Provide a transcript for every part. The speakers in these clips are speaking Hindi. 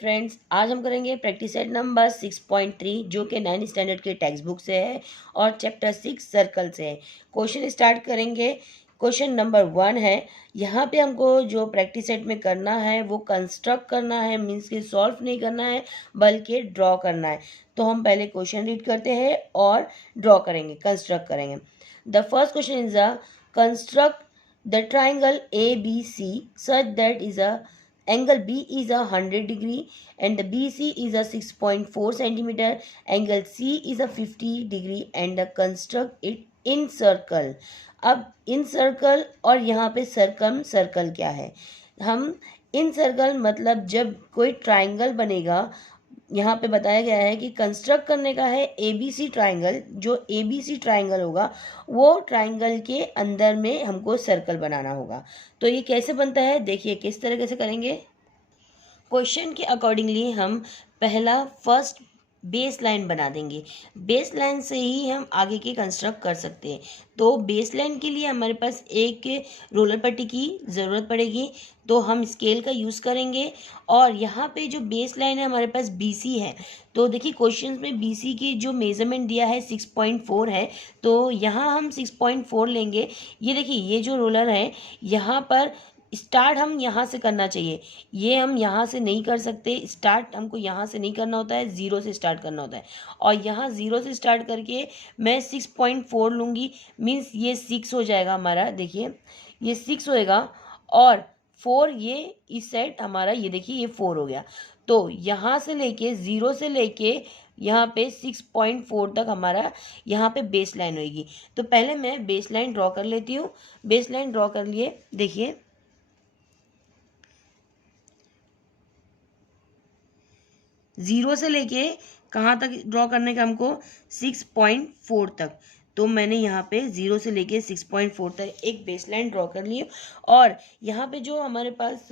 फ्रेंड्स, आज हम करेंगे प्रैक्टिस सेट नंबर 6.3 जो कि 9 स्टैंडर्ड के टेक्स्ट बुक से है और चैप्टर 6 सर्कल से है। क्वेश्चन स्टार्ट करेंगे। क्वेश्चन नंबर 1 है। यहाँ पे हमको जो प्रैक्टिस सेट में करना है वो कंस्ट्रक्ट करना है, मीन्स कि सॉल्व नहीं करना है बल्कि ड्रॉ करना है। तो हम पहले क्वेश्चन रीड करते हैं और ड्रॉ करेंगे, कंस्ट्रक्ट करेंगे। The first question is a construct the triangle ABC such that is a angle B is a 100 degree and the BC is a 6.4 centimeter. Angle C is a 50 degree and the construct it in circle. अब इन सर्कल और यहाँ पे सर्कल क्या है? हम इन सर्कल मतलब जब कोई ट्राइंगल बनेगा, यहाँ पे बताया गया है कि कंस्ट्रक्ट करने का है ABC ट्राइंगल। जो ABC ट्राइंगल होगा वो ट्राइंगल के अंदर में हमको सर्कल बनाना होगा। तो ये कैसे बनता है, देखिए किस तरीके से करेंगे। क्वेश्चन के अकॉर्डिंगली हम पहला फर्स्ट बेस लाइन बना देंगे। बेस लाइन से ही हम आगे के कंस्ट्रक्ट कर सकते हैं। तो बेस लाइन के लिए हमारे पास एक रोलर पट्टी की ज़रूरत पड़ेगी, तो हम स्केल का यूज़ करेंगे। और यहाँ पे जो बेस लाइन है हमारे पास BC है। तो देखिए क्वेश्चन में BC की जो मेज़रमेंट दिया है 6.4 है, तो यहाँ हम 6.4 लेंगे। ये देखिए ये जो रोलर है यहाँ पर स्टार्ट हम यहाँ से करना चाहिए, ये हम यहाँ से नहीं कर सकते। स्टार्ट हमको यहाँ से नहीं करना होता है, ज़ीरो से स्टार्ट करना होता है। और यहाँ ज़ीरो से स्टार्ट करके मैं 6.4 लूँगी, मीन्स ये 6 हो जाएगा हमारा। देखिए ये 6 होएगा और 4 ये इस साइड हमारा, ये देखिए ये 4 हो गया। तो यहाँ से लेके ज़ीरो से लेके यहाँ पे 6.4 तक हमारा यहाँ पे बेस लाइन होगी। तो पहले मैं बेस लाइन ड्रॉ कर लेती हूँ। बेस लाइन ड्रॉ कर लिए, देखिए ज़ीरो से लेके कहाँ तक ड्रॉ करने का हमको 6.4 तक। तो मैंने यहाँ पे ज़ीरो से लेके 6.4 तक एक बेस लाइन ड्रॉ कर ली। और यहाँ पे जो हमारे पास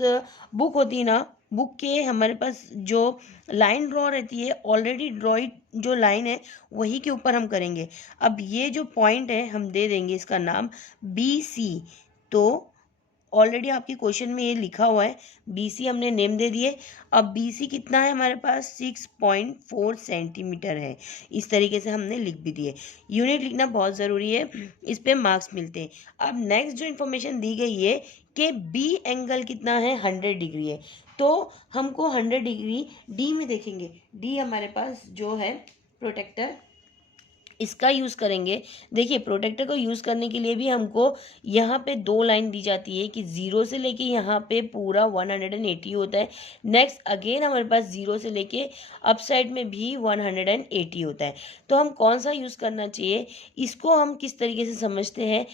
बुक होती है ना, बुक के हमारे पास जो लाइन ड्रॉ रहती है, ऑलरेडी ड्रॉइड जो लाइन है वही के ऊपर हम करेंगे। अब ये जो पॉइंट है हम दे देंगे इसका नाम BC। तो ऑलरेडी आपके क्वेश्चन में ये लिखा हुआ है, BC हमने नेम दे दिए। अब BC कितना है हमारे पास, 6.4 सेंटीमीटर है। इस तरीके से हमने लिख भी दिए। यूनिट लिखना बहुत ज़रूरी है, इस पे मार्क्स मिलते हैं। अब नेक्स्ट जो इन्फॉर्मेशन दी गई है कि B एंगल कितना है, 100 डिग्री है। तो हमको 100 डिग्री D में देखेंगे। D हमारे पास जो है प्रोटेक्टर, इसका यूज़ करेंगे। देखिए प्रोटेक्टर को यूज़ करने के लिए भी हमको यहाँ पे दो लाइन दी जाती है कि ज़ीरो से लेके यहाँ पे पूरा 180 होता है। नेक्स्ट अगेन हमारे पास ज़ीरो से लेके अप साइड में भी 180 होता है। तो हम कौन सा यूज़ करना चाहिए, इसको हम किस तरीके से समझते हैं,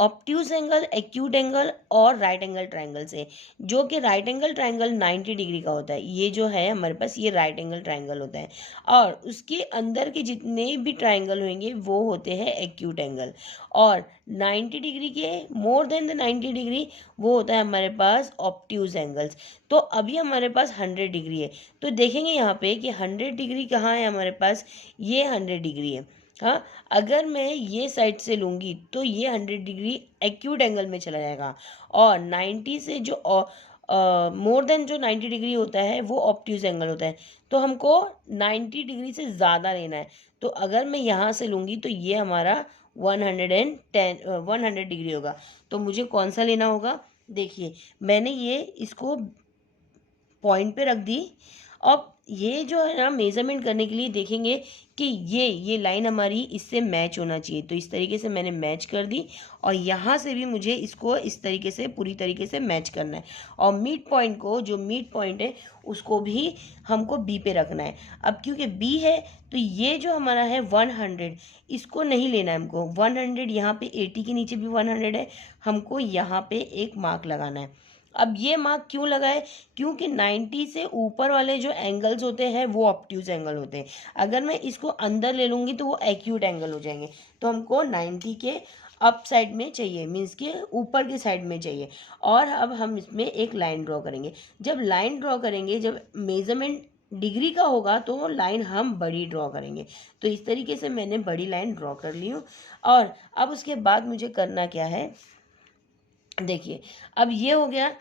ऑब्ट्यूज एंगल, एक्यूट एंगल और राइट एंगल ट्राइंगल से। जो कि राइट एंगल ट्राइंगल 90 डिग्री का होता है। ये जो है हमारे पास ये राइट एंगल ट्राइंगल होता है। और उसके अंदर के जितने भी ट्राइंगल होंगे वो होते हैं एक्यूट एंगल। और 90 डिग्री के मोर देन द 90 डिग्री वो होता है हमारे पास ऑब्ट्यूज एंगल्स। तो अभी हमारे पास 100 डिग्री है। तो देखेंगे यहाँ पे कि 100 डिग्री कहाँ है हमारे पास, ये 100 डिग्री है। हाँ, अगर मैं ये साइड से लूँगी तो ये 100 डिग्री एक्यूट एंगल में चला जाएगा। और 90 से जो मोर देन जो 90 डिग्री होता है वो ऑब्ट्यूज एंगल होता है। तो हमको 90 डिग्री से ज़्यादा लेना है। तो अगर मैं यहाँ से लूँगी तो ये हमारा 100 डिग्री होगा। तो मुझे कौन सा लेना होगा, देखिए मैंने ये इसको पॉइंट पे रख दी। अब ये जो है ना मेज़रमेंट करने के लिए देखेंगे कि ये लाइन हमारी इससे मैच होना चाहिए। तो इस तरीके से मैंने मैच कर दी और यहाँ से भी मुझे इसको इस तरीके से पूरी तरीके से मैच करना है। और मिड पॉइंट को, जो मिड पॉइंट है उसको भी हमको B पे रखना है। अब क्योंकि B है तो ये जो हमारा है 100, इसको नहीं लेना है हमको। 100 यहाँ पे 80 के नीचे भी 100 है, हमको यहाँ पे एक मार्क लगाना है। अब ये मार्क क्यों लगाए, क्योंकि 90 से ऊपर वाले जो एंगल्स होते हैं वो ऑब्ट्यूज एंगल होते हैं। अगर मैं इसको अंदर ले लूँगी तो वो एक्यूट एंगल हो जाएंगे। तो हमको 90 के अप साइड में चाहिए, मीन्स के ऊपर की साइड में चाहिए। और अब हम इसमें एक लाइन ड्रॉ करेंगे। जब लाइन ड्रॉ करेंगे, जब मेज़रमेंट डिग्री का होगा तो लाइन हम बड़ी ड्रॉ करेंगे। तो इस तरीके से मैंने बड़ी लाइन ड्रॉ कर ली हूँ। और अब उसके बाद मुझे करना क्या है, देखिए अब ये हो गया।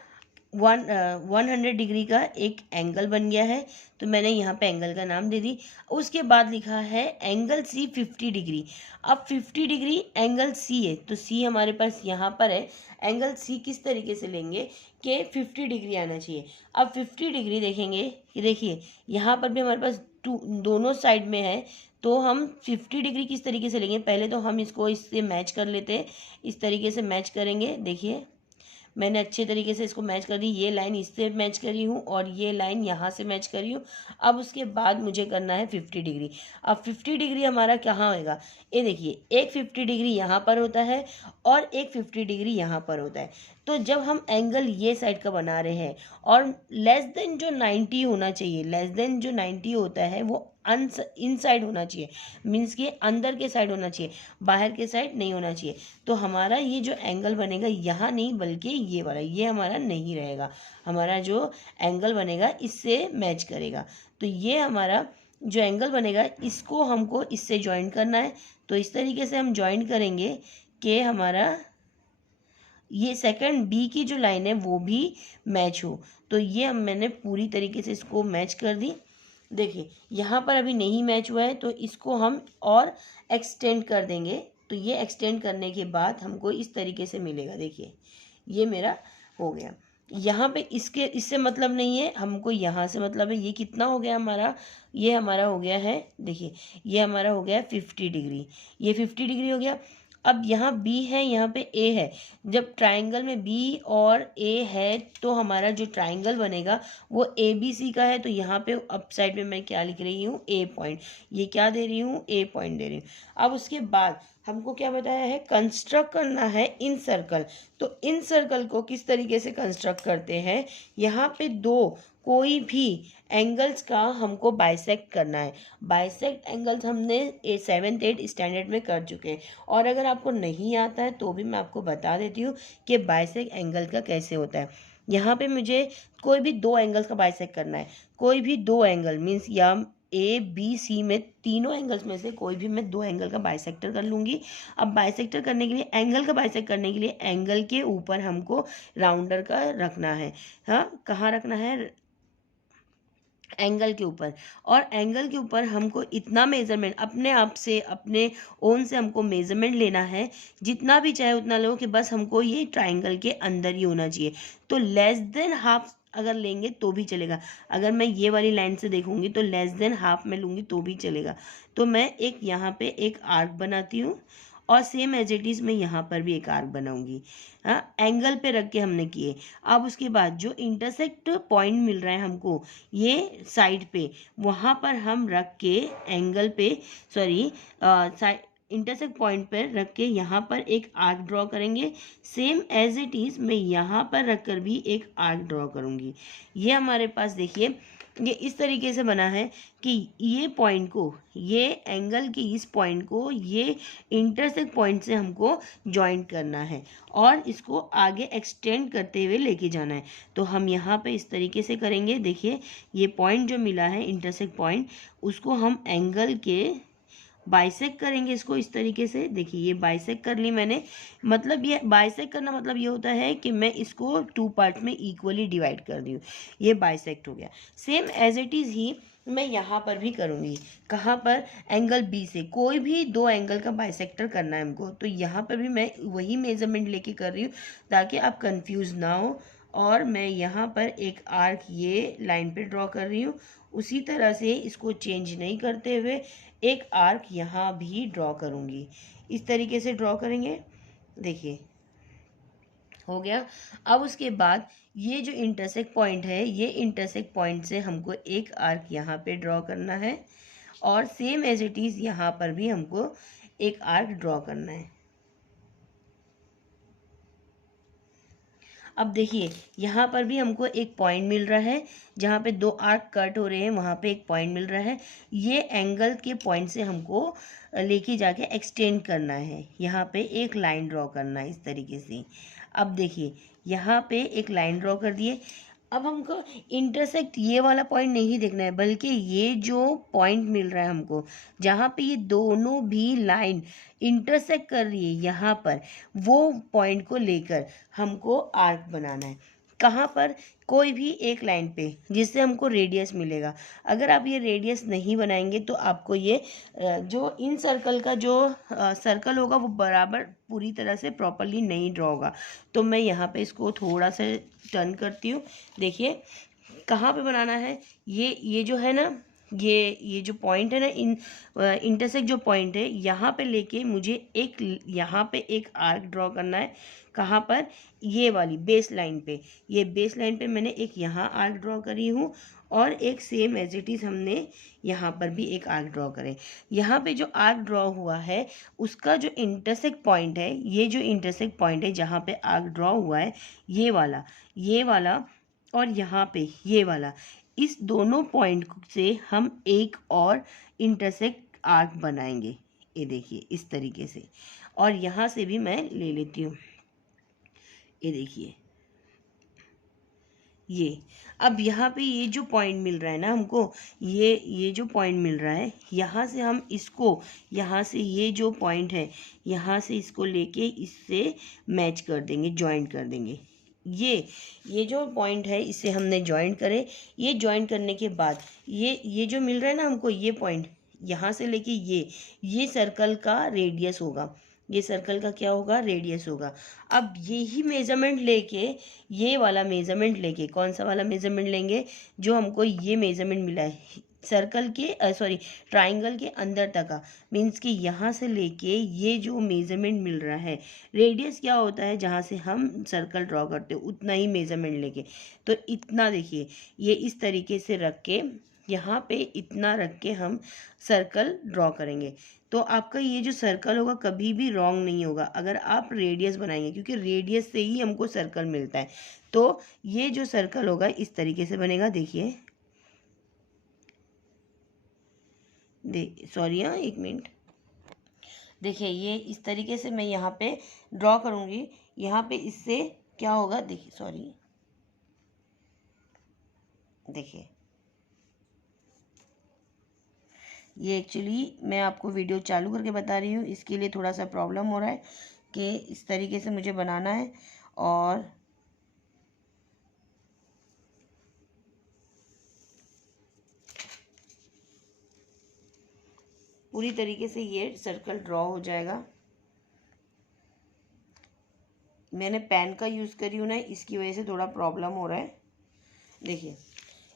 100 डिग्री का एक एंगल बन गया है, तो मैंने यहाँ पे एंगल का नाम दे दी। उसके बाद लिखा है एंगल सी 50 डिग्री। अब 50 डिग्री एंगल सी है, तो सी हमारे पास यहाँ पर है। एंगल सी किस तरीके से लेंगे कि 50 डिग्री आना चाहिए। अब 50 डिग्री देखेंगे कि देखिए यहाँ पर भी हमारे पास दोनों साइड में है, तो हम 50 डिग्री किस तरीके से लेंगे। पहले तो हम इसको इससे मैच कर लेते हैं, इस तरीके से मैच करेंगे। देखिए मैंने अच्छे तरीके से इसको मैच कर दी, ये लाइन इससे मैच करी हूँ और ये लाइन यहाँ से मैच करी हूँ। अब उसके बाद मुझे करना है 50 डिग्री। अब 50 डिग्री हमारा कहाँ होएगा, ये देखिए एक 50 डिग्री यहाँ पर होता है और एक 50 डिग्री यहाँ पर होता है। तो जब हम एंगल ये साइड का बना रहे हैं और लेस देन जो 90 होना चाहिए, लेस देन जो 90 होता है वो इनसाइड होना चाहिए, मीन्स कि अंदर के साइड होना चाहिए, बाहर के साइड नहीं होना चाहिए। तो हमारा ये जो एंगल बनेगा यहाँ नहीं बल्कि ये वाला, ये हमारा नहीं रहेगा। हमारा जो एंगल बनेगा इससे मैच करेगा। तो ये हमारा जो एंगल बनेगा इसको हमको इससे ज्वाइन करना है। तो इस तरीके से हम ज्वाइन करेंगे कि हमारा ये सेकंड बी की जो लाइन है वो भी मैच हो। तो ये मैंने पूरी तरीके से इसको मैच कर दी। देखिए यहाँ पर अभी नहीं मैच हुआ है, तो इसको हम और एक्सटेंड कर देंगे। तो ये एक्सटेंड करने के बाद हमको इस तरीके से मिलेगा। देखिए ये मेरा हो गया। यहाँ पे इससे मतलब नहीं है, हमको यहाँ से मतलब है। ये कितना हो गया हमारा, ये हमारा हो गया है, देखिए ये हमारा हो गया 50 डिग्री, ये 50 डिग्री हो गया। अब यहाँ B है, यहाँ पे A है। जब ट्राइंगल में B और A है तो हमारा जो ट्राइंगल बनेगा वो ABC का है। तो यहाँ पे अप साइड में मैं क्या लिख रही हूँ, A पॉइंट। ये क्या दे रही हूँ, A पॉइंट दे रही हूँ। अब उसके बाद हमको क्या बताया है, कंस्ट्रक्ट करना है इन सर्कल। तो इन सर्कल को किस तरीके से कंस्ट्रक्ट करते हैं, यहाँ पे दो कोई भी एंगल्स का हमको बाइसेक्ट करना है। बाइसेक्ट एंगल्स हमने 7th 8th स्टैंडर्ड में कर चुके हैं, और अगर आपको नहीं आता है तो भी मैं आपको बता देती हूँ कि बाइसेक्ट एंगल का कैसे होता है। यहाँ पे मुझे कोई भी दो एंगल्स का बाइसेक्ट करना है। कोई भी दो एंगल मीन्स या ABC में तीनों एंगल्स में से कोई भी मैं दो एंगल का बाइसेक्टर कर लूँगी। अब बाइसेक्टर करने के लिए, एंगल का बाइसेक्ट करने के लिए एंगल के ऊपर हमको राउंडर का रखना है। हाँ, कहाँ रखना है, एंगल के ऊपर। और एंगल के ऊपर हमको इतना मेजरमेंट अपने आप से, अपने ओन से हमको मेजरमेंट लेना है, जितना भी चाहे उतना लो, कि बस हमको ये ट्राइंगल के अंदर ही होना चाहिए। तो लेस देन हाफ अगर लेंगे तो भी चलेगा। अगर मैं ये वाली लाइन से देखूंगी तो लेस देन हाफ में लूँगी तो भी चलेगा। तो मैं एक यहाँ पे एक आर्क बनाती हूँ और सेम एज इट इज़ मैं यहाँ पर भी एक आर्क बनाऊंगी। हाँ, एंगल पे रख के हमने किए। अब उसके बाद जो इंटरसेक्ट पॉइंट मिल रहा है हमको ये साइड पे, वहाँ पर हम रख के एंगल पे, सॉरी इंटरसेक्ट पॉइंट पर रख के यहाँ पर एक आर्क ड्रॉ करेंगे। सेम एज इट इज़ मैं यहाँ पर रख कर भी एक आर्क ड्रॉ करूँगी। ये हमारे पास देखिए ये इस तरीके से बना है कि ये पॉइंट को, ये एंगल के इस पॉइंट को ये इंटरसेक्ट पॉइंट से हमको जॉइंट करना है और इसको आगे एक्सटेंड करते हुए लेके जाना है। तो हम यहाँ पे इस तरीके से करेंगे। देखिए ये पॉइंट जो मिला है इंटरसेक्ट पॉइंट, उसको हम एंगल के बाइसेक्ट करेंगे इसको इस तरीके से। देखिए ये बाइसेक्ट कर ली मैंने। मतलब ये बाइसेक्ट करना मतलब ये होता है कि मैं इसको 2 पार्ट में इक्वली डिवाइड कर दी हूँ। ये बाइसेक्ट हो गया। सेम एज इट इज़ ही मैं यहाँ पर भी करूँगी। कहाँ पर, एंगल बी से कोई भी दो एंगल का बाइसेक्टर करना है हमको। तो यहाँ पर भी मैं वही मेजरमेंट लेके कर रही हूँ ताकि आप कंफ्यूज ना हो। और मैं यहाँ पर एक आर्क ये लाइन पे ड्रॉ कर रही हूँ। उसी तरह से इसको चेंज नहीं करते हुए एक आर्क यहाँ भी ड्रॉ करूँगी। इस तरीके से ड्रॉ करेंगे। देखिए हो गया। अब उसके बाद ये जो इंटरसेक्ट पॉइंट है, ये इंटरसेक्ट पॉइंट से हमको एक आर्क यहाँ पे ड्रॉ करना है और सेम एज इट इज़ यहाँ पर भी हमको एक आर्क ड्रॉ करना है। अब देखिए यहाँ पर भी हमको एक पॉइंट मिल रहा है, जहाँ पे दो आर्क कट हो रहे हैं वहाँ पे एक पॉइंट मिल रहा है। ये एंगल के पॉइंट से हमको लेके जाके एक्सटेंड करना है। यहाँ पे एक लाइन ड्रॉ करना है इस तरीके से। अब देखिए यहाँ पे एक लाइन ड्रॉ कर दिए। अब हमको इंटरसेक्ट ये वाला पॉइंट नहीं देखना है, बल्कि ये जो पॉइंट मिल रहा है हमको, जहाँ पे ये दोनों भी लाइन इंटरसेक्ट कर रही है यहाँ पर, वो पॉइंट को लेकर हमको आर्क बनाना है। कहाँ पर, कोई भी एक लाइन पे, जिससे हमको रेडियस मिलेगा। अगर आप ये रेडियस नहीं बनाएंगे तो आपको ये जो इन सर्कल का जो सर्कल होगा वो बराबर पूरी तरह से प्रॉपरली नहीं ड्रॉ होगा। तो मैं यहाँ पे इसको थोड़ा सा टर्न करती हूँ। देखिए कहाँ पे बनाना है, ये जो है ना, ये जो पॉइंट है ना, इंटरसेक्ट जो पॉइंट है, यहाँ पे लेके मुझे एक यहाँ पे एक आर्क ड्रॉ करना है। कहाँ पर, ये वाली बेस लाइन पे, ये बेस लाइन पे मैंने एक यहाँ आर्क ड्रॉ करी हूँ और एक सेम एज इट इज़ हमने यहाँ पर भी एक आर्क ड्रॉ करें। यहाँ पे जो आर्क ड्रॉ हुआ है उसका जो इंटरसेक्ट पॉइंट है, ये जो इंटरसेक्ट पॉइंट है जहाँ पे आर्क ड्रॉ हुआ है, ये वाला और यहाँ पे ये वाला, इस दोनों पॉइंट से हम एक और इंटरसेक्ट आर्क बनाएंगे। ये देखिए इस तरीके से, और यहाँ से भी मैं ले लेती हूँ। ये देखिए ये, अब यहाँ पे ये जो पॉइंट मिल रहा है ना हमको, ये जो पॉइंट मिल रहा है, यहाँ से हम इसको, यहाँ से ये जो पॉइंट है यहाँ से इसको लेके इससे मैच कर देंगे, जॉइंट कर देंगे। ये जो पॉइंट है इसे हमने जॉइंट करे। ये जॉइंट करने के बाद ये जो मिल रहा है ना हमको, ये पॉइंट यहाँ से लेके ये सर्कल का रेडियस होगा। ये सर्कल का क्या होगा, रेडियस होगा। अब यही मेजरमेंट लेके, ये वाला मेजरमेंट लेके, कौन सा वाला मेजरमेंट लेंगे, जो हमको ये मेजरमेंट मिला है सर्कल के सॉरी ट्राइंगल के अंदर तक का, मीन्स कि यहाँ से लेके ये जो मेजरमेंट मिल रहा है, रेडियस क्या होता है जहाँ से हम सर्कल ड्रॉ करते हैं उतना ही मेजरमेंट लेके, तो इतना देखिए ये इस तरीके से रख के, यहाँ पे इतना रख के हम सर्कल ड्रॉ करेंगे। तो आपका ये जो सर्कल होगा कभी भी रॉन्ग नहीं होगा अगर आप रेडियस बनाएंगे, क्योंकि रेडियस से ही हमको सर्कल मिलता है। तो ये जो सर्कल होगा इस तरीके से बनेगा। देखिए सॉरी हाँ, एक मिनट। देखिए ये इस तरीके से मैं यहाँ पे ड्रॉ करूँगी। यहाँ पे इससे क्या होगा, देखिए सॉरी, देखिए ये एक्चुअली मैं आपको वीडियो चालू करके बता रही हूँ, इसके लिए थोड़ा सा प्रॉब्लम हो रहा है कि इस तरीके से मुझे बनाना है और पूरी तरीके से ये सर्कल ड्रॉ हो जाएगा। मैंने पेन का यूज़ करी हूँ ना, इसकी वजह से थोड़ा प्रॉब्लम हो रहा है। देखिए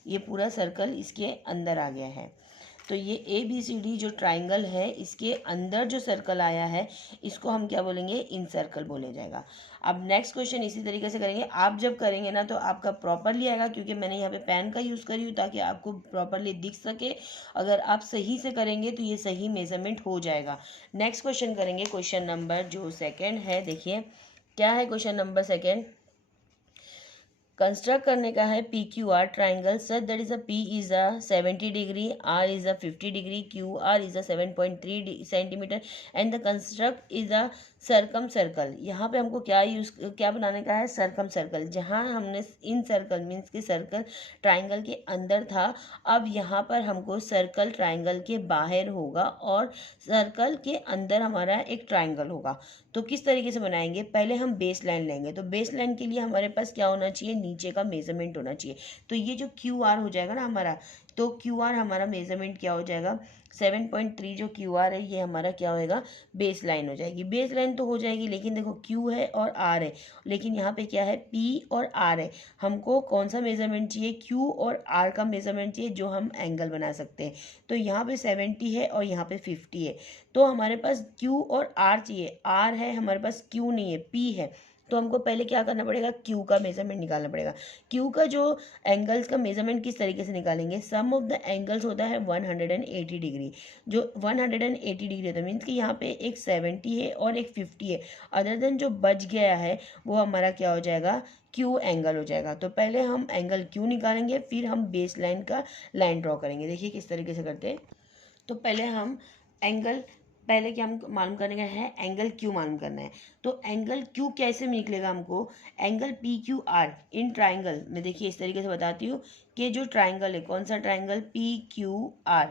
ये पूरा सर्कल इसके अंदर आ गया है। तो ये ABCD जो ट्राइंगल है इसके अंदर जो सर्कल आया है इसको हम क्या बोलेंगे, इन सर्कल बोले जाएगा। अब नेक्स्ट क्वेश्चन इसी तरीके से करेंगे। आप जब करेंगे ना तो आपका प्रॉपरली आएगा, क्योंकि मैंने यहाँ पे पेन का यूज़ करी हूँ ताकि आपको प्रॉपरली दिख सके। अगर आप सही से करेंगे तो ये सही मेजरमेंट हो जाएगा। नेक्स्ट क्वेश्चन करेंगे, क्वेश्चन नंबर जो सेकेंड है। देखिए क्या है क्वेश्चन नंबर सेकेंड, कंस्ट्रक्ट करने का है PQR triangle such that is P is 70 डिग्री, R इज 50 डिग्री, QR is 7.3 centimetre and the construct is circumcircle. यहाँ पे हमको क्या बनाने का है, सरकम सर्कल। जहाँ हमने इन सर्कल मीन्स के सर्कल ट्राइंगल के अंदर था, अब यहाँ पर हमको सर्कल ट्राइंगल के बाहर होगा और सर्कल के अंदर हमारा एक ट्राइंगल होगा। तो किस तरीके से बनाएंगे, पहले हम बेस लाइन लेंगे। तो बेस लाइन के लिए हमारे पास क्या होना चाहिए, नीचे का मेजरमेंट होना चाहिए। तो ये जो QR हो जाएगा ना हमारा, तो QR हमारा मेजरमेंट क्या हो जाएगा, 7.3 जो QR है ये हमारा क्या होएगा, बेस लाइन हो जाएगी। बेस लाइन तो हो जाएगी, लेकिन देखो Q है और R है, लेकिन यहाँ पे क्या है, P और R है। हमको कौन सा मेजरमेंट चाहिए, Q और R का मेजरमेंट चाहिए जो हम एंगल बना सकते हैं। तो यहाँ पे 70 है और यहाँ पे 50 है, तो हमारे पास Q और R चाहिए। R है हमारे पास, Q नहीं है, P है। तो हमको पहले क्या करना पड़ेगा, Q का मेजरमेंट निकालना पड़ेगा। Q का जो एंगल्स का मेजरमेंट किस तरीके से निकालेंगे, सम ऑफ द एंगल्स होता है 180 डिग्री। जो 180 डिग्री होता है मीन्स कि यहाँ पे एक 70 है और एक 50 है, अदर देन जो बच गया है वो हमारा क्या हो जाएगा, Q एंगल हो जाएगा। तो पहले हम एंगल Q निकालेंगे, फिर हम बेस लाइन का लाइन ड्रॉ करेंगे। देखिए किस तरीके से करते हैं। तो पहले हम एंगल, पहले क्या हम मालूम करने का है, एंगल Q मालूम करना है। तो एंगल Q कैसे निकलेगा हमको, एंगल PQR इन ट्राइंगल में। देखिए इस तरीके से बताती हूँ कि जो ट्राइंगल है, कौन सा triangle, PQR,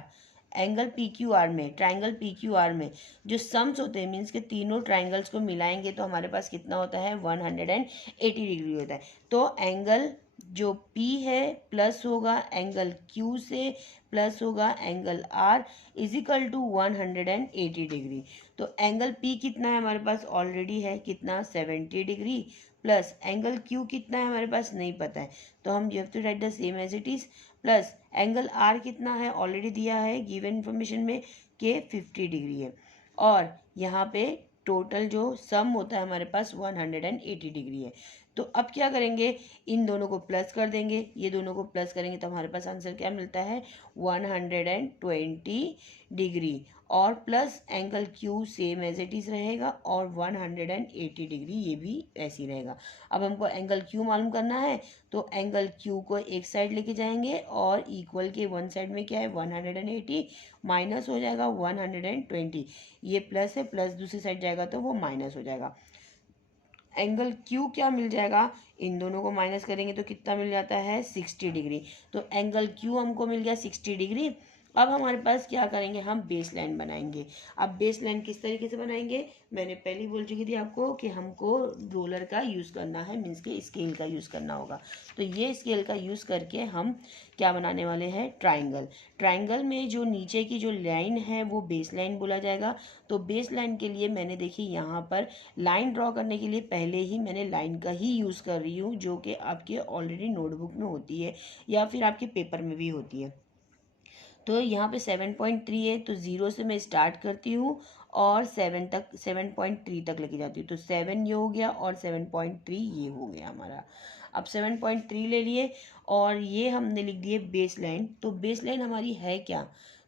angle P Q R में, ट्राइंगल पी क्यू आर में जो सम्स होते हैं, मीन्स के तीनों ट्राइंगल्स को मिलाएंगे तो हमारे पास कितना होता है, 180 डिग्री होता है। तो एंगल जो P है प्लस होगा एंगल Q से प्लस होगा angle R is equal to 180 degree. तो एंगल P कितना है हमारे पास, ऑलरेडी है कितना, 70 डिग्री, प्लस एंगल Q कितना है हमारे पास नहीं पता है, तो हम you have to write the same as it is, plus angle R कितना है ऑलरेडी दिया है गिवन इन्फॉर्मेशन में के 50 डिग्री है, और यहाँ पे टोटल जो सम होता है हमारे पास 180 डिग्री है। तो अब क्या करेंगे, इन दोनों को प्लस कर देंगे, ये दोनों को प्लस करेंगे तो हमारे पास आंसर क्या मिलता है, 120 डिग्री, और plus angle Q same as it is रहेगा और 180 डिग्री ये भी ऐसे ही रहेगा। अब हमको एंगल Q मालूम करना है, तो एंगल Q को एक साइड लेके जाएंगे और इक्वल के वन साइड में क्या है 180, माइनस हो जाएगा 120, ये प्लस है, प्लस दूसरी साइड जाएगा तो वो माइनस हो जाएगा। एंगल Q क्या मिल जाएगा, इन दोनों को माइनस करेंगे तो कितना मिल जाता है, 60 डिग्री। तो एंगल Q हमको मिल गया 60 डिग्री। अब हमारे पास क्या करेंगे, हम बेस लाइन बनाएंगे। अब बेस लाइन किस तरीके से बनाएंगे, मैंने पहले ही बोल चुकी थी आपको कि हमको रोलर का यूज़ करना है, मीन्स के स्केल का यूज़ करना होगा। तो ये स्केल का यूज़ करके हम क्या बनाने वाले हैं, ट्राइंगल। ट्राइंगल में जो नीचे की जो लाइन है वो बेस लाइन बोला जाएगा। तो बेस लाइन के लिए मैंने देखिए यहाँ पर लाइन ड्रॉ करने के लिए पहले ही मैंने लाइन का ही यूज़ कर रही हूँ, जो कि आपके ऑलरेडी नोटबुक में होती है या फिर आपके पेपर में भी होती है। तो यहाँ पे 7.3 है, तो 0 से मैं स्टार्ट करती हूँ और 7.3 तक लेके जाती हूँ। तो 7 ये हो गया और 7.3 ये हो गया हमारा। अब 7.3 ले लिए और ये हमने लिख दिए बेस लाइन। तो बेस लाइन हमारी है क्या,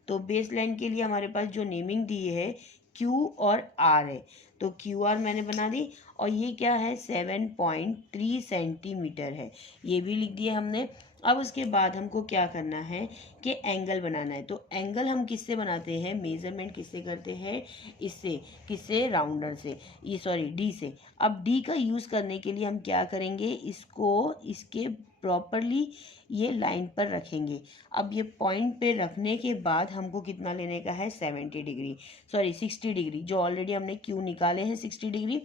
तो बेस लाइन के लिए हमारे पास जो नेमिंग दी है Q और R है, तो QR मैंने बना दी, और ये क्या है 7.3 सेंटीमीटर है, ये भी लिख दिया हमने। अब उसके बाद हमको क्या करना है कि एंगल बनाना है। तो एंगल हम किससे बनाते हैं, मेजरमेंट किससे करते हैं, इससे, किससे, राउंडर से, ये सॉरी डी से। अब डी का यूज़ करने के लिए हम क्या करेंगे, इसको इसके प्रॉपरली ये लाइन पर रखेंगे। अब ये पॉइंट पे रखने के बाद हमको कितना लेने का है, 60 डिग्री, जो ऑलरेडी हमने क्यू निकाले हैं 60 डिग्री।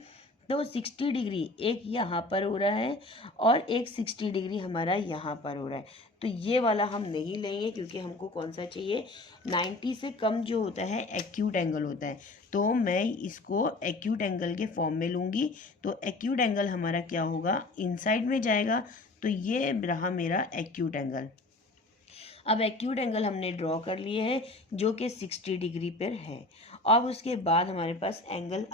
तो 60 डिग्री एक यहाँ पर हो रहा है और एक 60 डिग्री हमारा यहाँ पर हो रहा है। तो ये वाला हम नहीं लेंगे क्योंकि हमको कौन सा चाहिए, 90 से कम जो होता है एक्यूट एंगल होता है। तो मैं इसको एक्यूट एंगल के फॉर्म में लूँगी। तो एक्यूट एंगल हमारा क्या होगा, इनसाइड में जाएगा। तो ये रहा मेरा एक्यूट एंगल। अब एक्यूट एंगल हमने ड्रॉ कर लिए हैं जो कि 60 डिग्री पर है। अब उसके बाद हमारे पास एंगल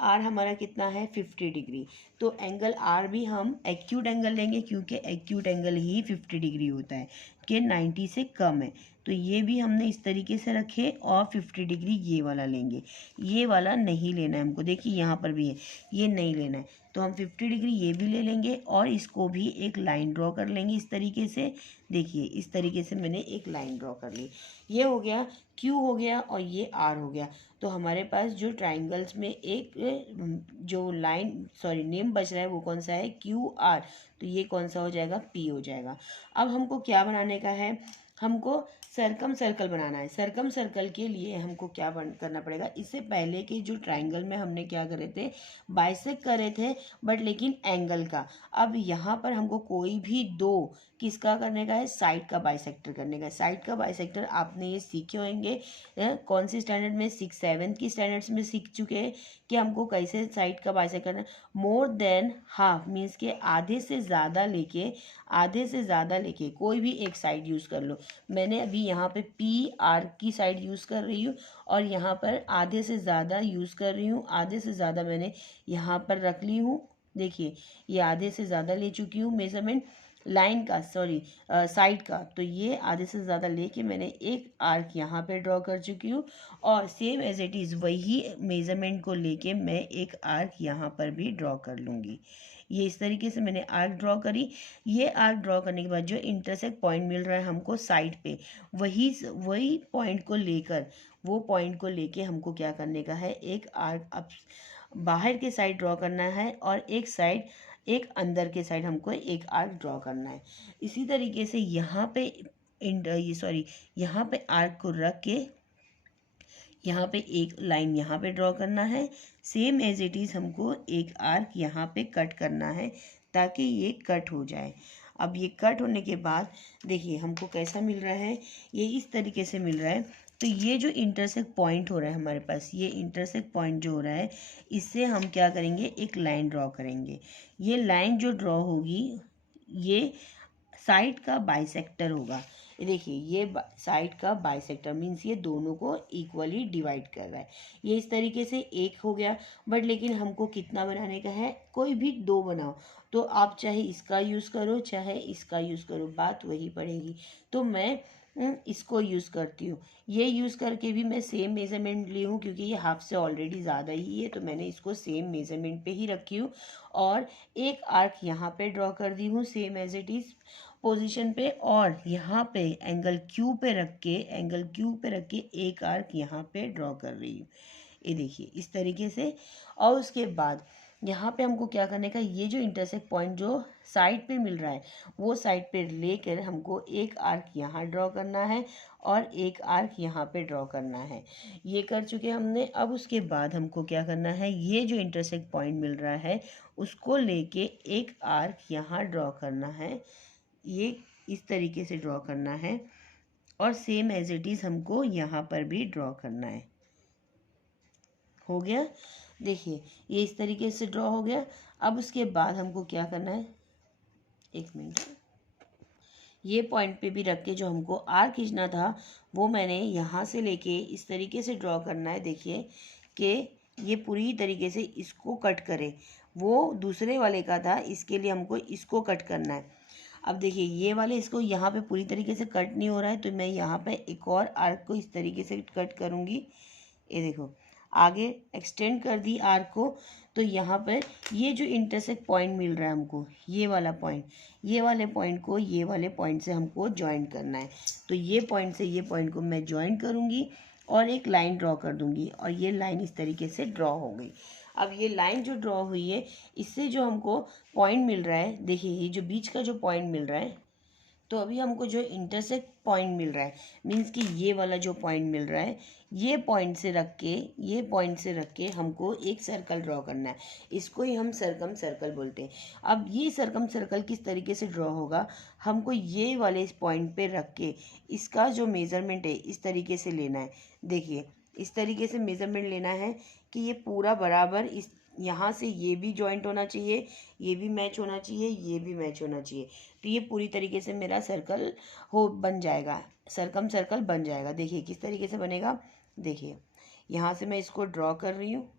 आर हमारा कितना है, 50 डिग्री। तो एंगल आर भी हम एक्यूट एंगल लेंगे क्योंकि एक्यूट एंगल ही 50 डिग्री होता है कि 90 से कम है। तो ये भी हमने इस तरीके से रखे और 50 डिग्री ये वाला लेंगे। ये वाला नहीं लेना है हमको, देखिए यहाँ पर भी है, ये नहीं लेना है। तो हम 50 डिग्री ये भी ले लेंगे और इसको भी एक लाइन ड्रॉ कर लेंगे इस तरीके से। देखिए इस तरीके से मैंने एक लाइन ड्रॉ कर ली। ये हो गया, क्यू हो गया और ये आर हो गया। तो हमारे पास जो ट्राइंगल्स में एक जो नेम बच रहा है वो कौन सा है, क्यू आर। तो ये कौन सा हो जाएगा, पी हो जाएगा। अब हमको क्या बनाने का है, हमको सर्कम सर्कल बनाना है। सर्कम सर्कल के लिए हमको क्या करना पड़ेगा, इससे पहले के जो ट्राइंगल में हमने क्या करे थे, बाइसेक्ट करे थे, बट लेकिन एंगल का। अब यहाँ पर हमको कोई भी दो किसका करने का है, साइड का बाइसेक्टर करने का है। साइड का बाइसेक्टर आपने ये सीखे होंगे कौन सी स्टैंडर्ड में, 6-7 की स्टैंडर्ड्स में सीख चुके हैं कि हमको कैसे साइड का बाइसेक्ट करना है। मोर देन हाफ मीन्स के आधे से ज़्यादा लेके कोई भी एक साइड यूज़ कर लो। मैंने अभी यहाँ पे पी आर की साइड यूज़ कर रही हूँ और यहाँ पर आधे से ज़्यादा यूज़ कर रही हूँ। आधे से ज़्यादा मैंने यहाँ पर रख ली हूँ। देखिए ये आधे से ज़्यादा ले चुकी हूँ मेजरमेंट लाइन का, साइड का। तो ये आधे से ज़्यादा लेके मैंने एक आर्क यहाँ पे ड्रॉ कर चुकी हूँ और सेम एज इट इज़ वही मेजरमेंट को लेके मैं एक आर्क यहाँ पर भी ड्रॉ कर लूँगी। ये इस तरीके से मैंने आर्क ड्रॉ करी। ये आर्क ड्रॉ करने के बाद जो इंटरसेक्ट पॉइंट मिल रहा है हमको साइड पे, वही पॉइंट को लेकर, वो पॉइंट को लेके हमको क्या करने का है, एक आर्क अब बाहर के साइड ड्रॉ करना है और एक अंदर के साइड हमको एक आर्क ड्रॉ करना है। इसी तरीके से यहाँ पे यहाँ पे आर्क को रख के यहाँ पे एक लाइन यहाँ पे ड्रॉ करना है। सेम एज इट इज़ हमको एक आर्क यहाँ पे कट करना है ताकि ये कट हो जाए। अब ये कट होने के बाद देखिए हमको कैसा मिल रहा है, ये इस तरीके से मिल रहा है। तो ये जो इंटरसेक्ट पॉइंट हो रहा है हमारे पास, ये इंटरसेक्ट पॉइंट जो हो रहा है, इससे हम क्या करेंगे, एक लाइन ड्रॉ करेंगे। ये लाइन जो ड्रॉ होगी ये साइड का बाइसेक्टर होगा। ये देखिए ये साइड का बाइसेक्टर मीन्स ये दोनों को इक्वली डिवाइड कर रहा है। ये इस तरीके से एक हो गया। बट लेकिन हमको कितना बनाने का है, कोई भी दो बनाओ। तो आप चाहे इसका यूज़ करो चाहे इसका यूज़ करो, बात वही पड़ेगी। तो मैं इसको यूज़ करती हूँ। ये यूज़ करके भी मैं सेम मेज़रमेंट ली हूँ क्योंकि ये हाफ से ऑलरेडी ज़्यादा ही है, तो मैंने इसको सेम मेज़रमेंट पे ही रखी हूँ। और एक आर्क यहाँ पे ड्रॉ कर दी हूँ same as it is position पे, और यहाँ पे एंगल क्यू पे रख के एक आर्क यहाँ पे ड्रॉ कर रही हूँ। ये देखिए इस तरीके से। और उसके बाद यहाँ पे हमको क्या करने का, ये जो इंटरसेक्ट पॉइंट जो साइड पे मिल रहा है वो साइड पे लेकर हमको एक आर्क यहाँ ड्रॉ करना है और एक आर्क यहाँ पे ड्रॉ करना है। ये कर चुके हमने। अब उसके बाद हमको क्या करना है, ये जो इंटरसेक्ट पॉइंट मिल रहा है उसको लेके एक आर्क यहाँ ड्रॉ करना है। ये इस तरीके से ड्रॉ करना है और सेम एज इट इज़ हमको यहाँ पर भी ड्रॉ करना है। हो गया, देखिए ये इस तरीके से ड्रॉ हो गया। अब उसके बाद हमको क्या करना है, एक मिनट, ये पॉइंट पे भी रख के जो हमको आर्क खींचना था वो मैंने यहाँ से लेके इस तरीके से ड्रॉ करना है। देखिए कि ये पूरी तरीके से इसको कट करे। वो दूसरे वाले का था, इसके लिए हमको इसको कट करना है। अब देखिए ये वाले इसको यहाँ पे पूरी तरीके से कट नहीं हो रहा है, तो मैं यहाँ पे एक और आर्क को इस तरीके से कट करूँगी। ये देखो आगे एक्सटेंड कर दी आर्क को। तो यहाँ पर ये जो इंटरसेक्ट पॉइंट मिल रहा है हमको, ये वाला पॉइंट, ये वाले पॉइंट को ये वाले पॉइंट से हमको ज्वाइन करना है। तो ये पॉइंट से ये पॉइंट को मैं ज्वाइन करूँगी और एक लाइन ड्रॉ कर दूँगी, और ये लाइन इस तरीके से ड्रॉ हो गई। अब ये लाइन जो ड्रॉ हुई है इससे जो हमको पॉइंट मिल रहा है, देखिए ये जो बीच का जो पॉइंट मिल रहा है, तो अभी हमको जो इंटरसेक्ट पॉइंट मिल रहा है मीन्स कि ये वाला जो पॉइंट मिल रहा है, ये पॉइंट से रख के हमको एक सर्कल ड्रॉ करना है। इसको ही हम सर्कम सर्कल बोलते हैं। अब ये सर्कम सर्कल किस तरीके से ड्रॉ होगा, हमको ये वाले इस पॉइंट पे रख के इसका जो मेज़रमेंट है इस तरीके से लेना है। देखिए इस तरीके से मेज़रमेंट लेना है कि ये पूरा बराबर इस यहाँ से ये भी जॉइंट होना चाहिए, ये भी मैच होना चाहिए, ये भी मैच होना चाहिए। तो ये पूरी तरीके से मेरा सर्कल बन जाएगा, सर्कम सर्कल बन जाएगा। देखिए किस तरीके से बनेगा, देखिए यहाँ से मैं इसको ड्रॉ कर रही हूँ।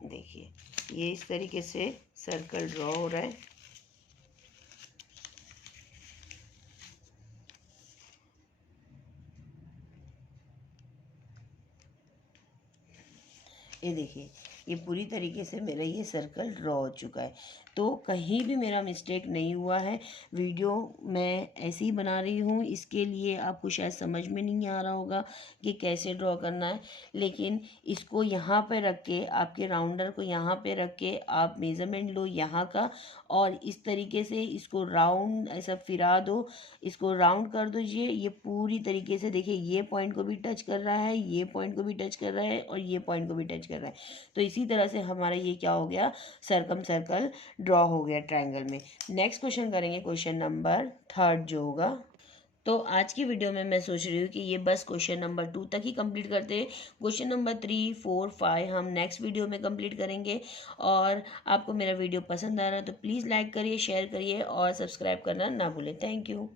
देखिए ये इस तरीके से सर्कल ड्रॉ हो रहा है। ये देखिए ये पूरी तरीके से मेरा ये सर्कल ड्रॉ हो चुका है। तो कहीं भी मेरा मिस्टेक नहीं हुआ है। वीडियो मैं ऐसे ही बना रही हूँ, इसके लिए आपको शायद समझ में नहीं आ रहा होगा कि कैसे ड्रॉ करना है, लेकिन इसको यहाँ पे रख के, आपके राउंडर को यहाँ पे रख के आप मेज़रमेंट लो यहाँ का, और इस तरीके से इसको राउंड ऐसा फिरा दो, इसको राउंड कर दीजिए। ये पूरी तरीके से देखिए ये पॉइंट को भी टच कर रहा है, ये पॉइंट को भी टच कर रहा है और ये पॉइंट को भी टच कर रहा है। तो इसी तरह से हमारा ये क्या हो गया, सर्कम सर्कल ड्रॉ हो गया ट्रायंगल में। नेक्स्ट क्वेश्चन करेंगे, क्वेश्चन नंबर 3 जो होगा। तो आज की वीडियो में मैं सोच रही हूँ कि ये बस क्वेश्चन नंबर 2 तक ही कंप्लीट करते हैं। क्वेश्चन नंबर 3, 4, 5 हम नेक्स्ट वीडियो में कंप्लीट करेंगे। और आपको मेरा वीडियो पसंद आ रहा है तो प्लीज़ लाइक करिए, शेयर करिए और सब्सक्राइब करना ना भूलें। Thank you.